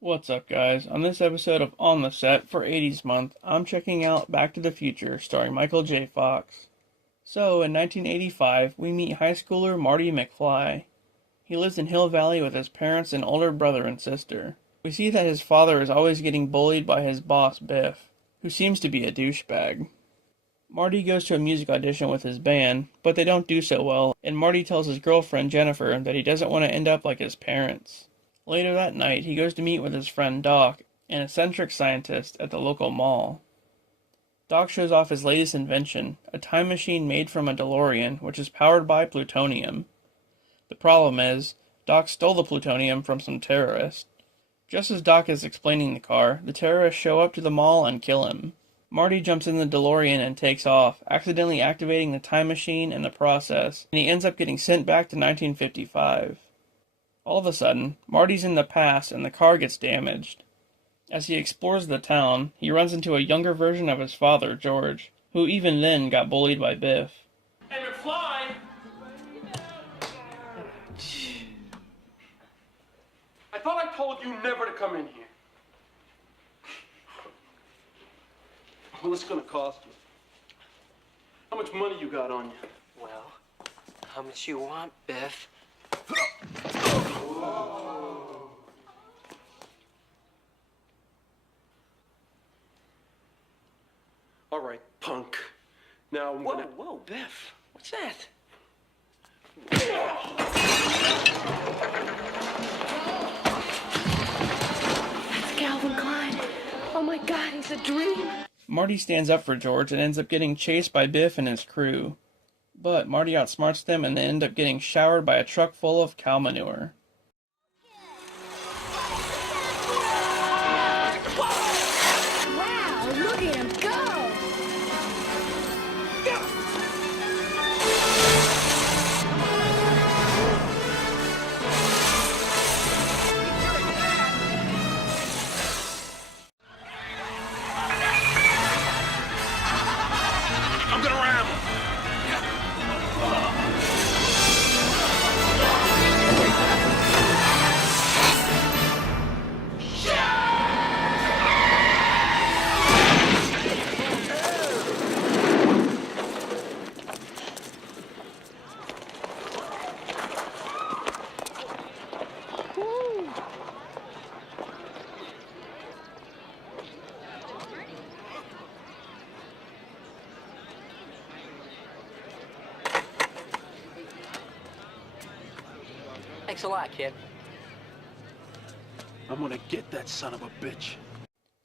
What's up, guys? On this episode of On the Set for 80s Month, I'm checking out Back to the Future, starring Michael J. Fox. So, in 1985, we meet high schooler Marty McFly. He lives in Hill Valley with his parents and older brother and sister. We see that his father is always getting bullied by his boss, Biff, who seems to be a douchebag. Marty goes to a music audition with his band, but they don't do so well, and Marty tells his girlfriend Jennifer that he doesn't want to end up like his parents. Later that night, he goes to meet with his friend Doc, an eccentric scientist, at the local mall. Doc shows off his latest invention, a time machine made from a DeLorean, which is powered by plutonium. The problem is, Doc stole the plutonium from some terrorists. Just as Doc is explaining the car, the terrorists show up to the mall and kill him. Marty jumps in the DeLorean and takes off, accidentally activating the time machine in the process, and he ends up getting sent back to 1955. All of a sudden, Marty's in the past and the car gets damaged. As he explores the town, he runs into a younger version of his father, George, who even then got bullied by Biff. Hey, McFly! I thought I told you never to come in here. Well, it's gonna cost you. How much money you got on you? Well, how much you want, Biff? All right, punk. Now I'm gonna... Whoa, Biff. What's that? That's Calvin Klein. Oh my God, he's a dream. Marty stands up for George and ends up getting chased by Biff and his crew. But Marty outsmarts them and they end up getting showered by a truck full of cow manure. Wow, look at him go! I'm gonna ram him! Thanks a lot, kid. I'm gonna get that son of a bitch.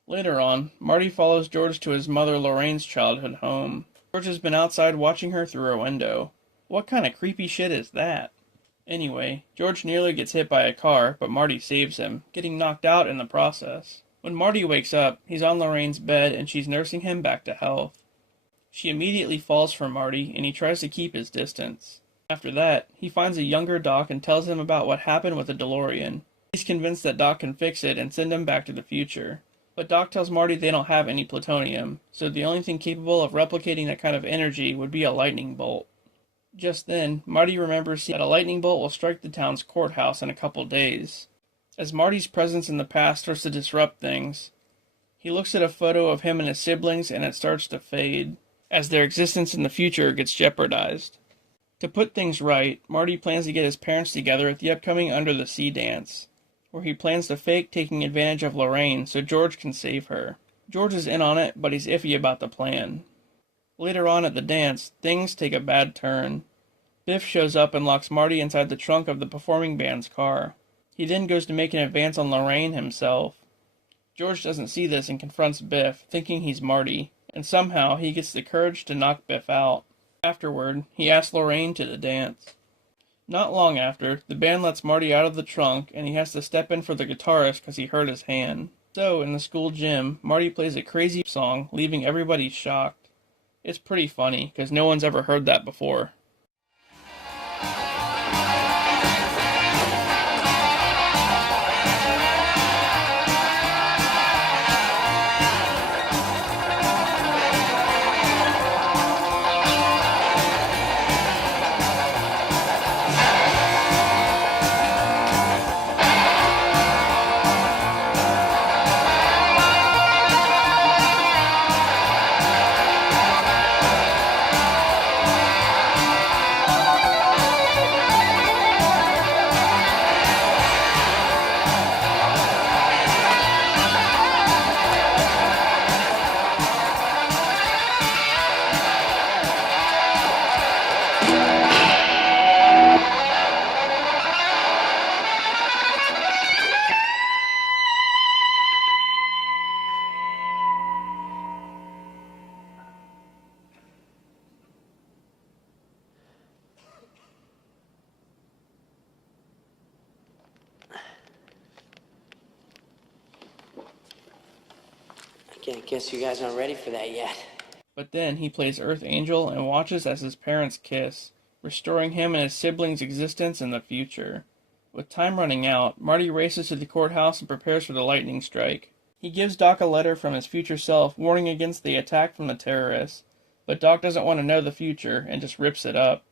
Later on, Marty follows George to his mother Lorraine's childhood home. George has been outside watching her through her window. What kind of creepy shit is that? Anyway, George nearly gets hit by a car, but Marty saves him, getting knocked out in the process. When Marty wakes up, he's on Lorraine's bed and she's nursing him back to health. She immediately falls for Marty and he tries to keep his distance. After that, he finds a younger Doc and tells him about what happened with the DeLorean. He's convinced that Doc can fix it and send him back to the future. But Doc tells Marty they don't have any plutonium, so the only thing capable of replicating that kind of energy would be a lightning bolt. Just then, Marty remembers that a lightning bolt will strike the town's courthouse in a couple days. As Marty's presence in the past starts to disrupt things, he looks at a photo of him and his siblings and it starts to fade, as their existence in the future gets jeopardized. To put things right, Marty plans to get his parents together at the upcoming Under the Sea dance, where he plans to fake taking advantage of Lorraine so George can save her. George is in on it, but he's iffy about the plan. Later on at the dance, things take a bad turn. Biff shows up and locks Marty inside the trunk of the performing band's car. He then goes to make an advance on Lorraine himself. George doesn't see this and confronts Biff, thinking he's Marty, and somehow he gets the courage to knock Biff out. Afterward, he asks Lorraine to the dance. Not long after, the band lets Marty out of the trunk and he has to step in for the guitarist because he hurt his hand. So, in the school gym, Marty plays a crazy song, leaving everybody shocked. It's pretty funny, because no one's ever heard that before. I guess you guys aren't ready for that yet. But then he plays Earth Angel and watches as his parents kiss, restoring him and his siblings' existence in the future. With time running out, Marty races to the courthouse and prepares for the lightning strike. He gives Doc a letter from his future self warning against the attack from the terrorists, but Doc doesn't want to know the future and just rips it up.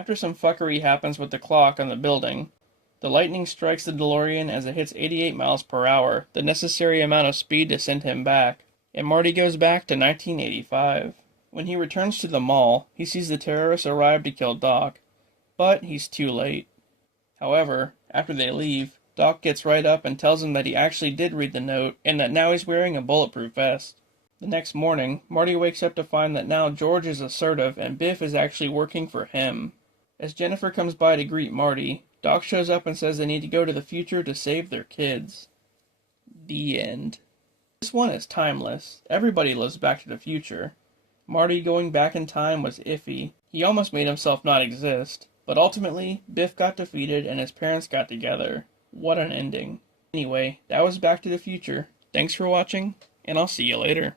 After some fuckery happens with the clock on the building, the lightning strikes the DeLorean as it hits 88 miles per hour, the necessary amount of speed to send him back, and Marty goes back to 1985. When he returns to the mall, he sees the terrorists arrive to kill Doc, but he's too late. However, after they leave, Doc gets right up and tells him that he actually did read the note, and that now he's wearing a bulletproof vest. The next morning, Marty wakes up to find that now George is assertive and Biff is actually working for him. As Jennifer comes by to greet Marty, Doc shows up and says they need to go to the future to save their kids. The end. This one is timeless. Everybody lives Back to the Future. Marty going back in time was iffy. He almost made himself not exist. But ultimately, Biff got defeated and his parents got together. What an ending. Anyway, that was Back to the Future. Thanks for watching, and I'll see you later.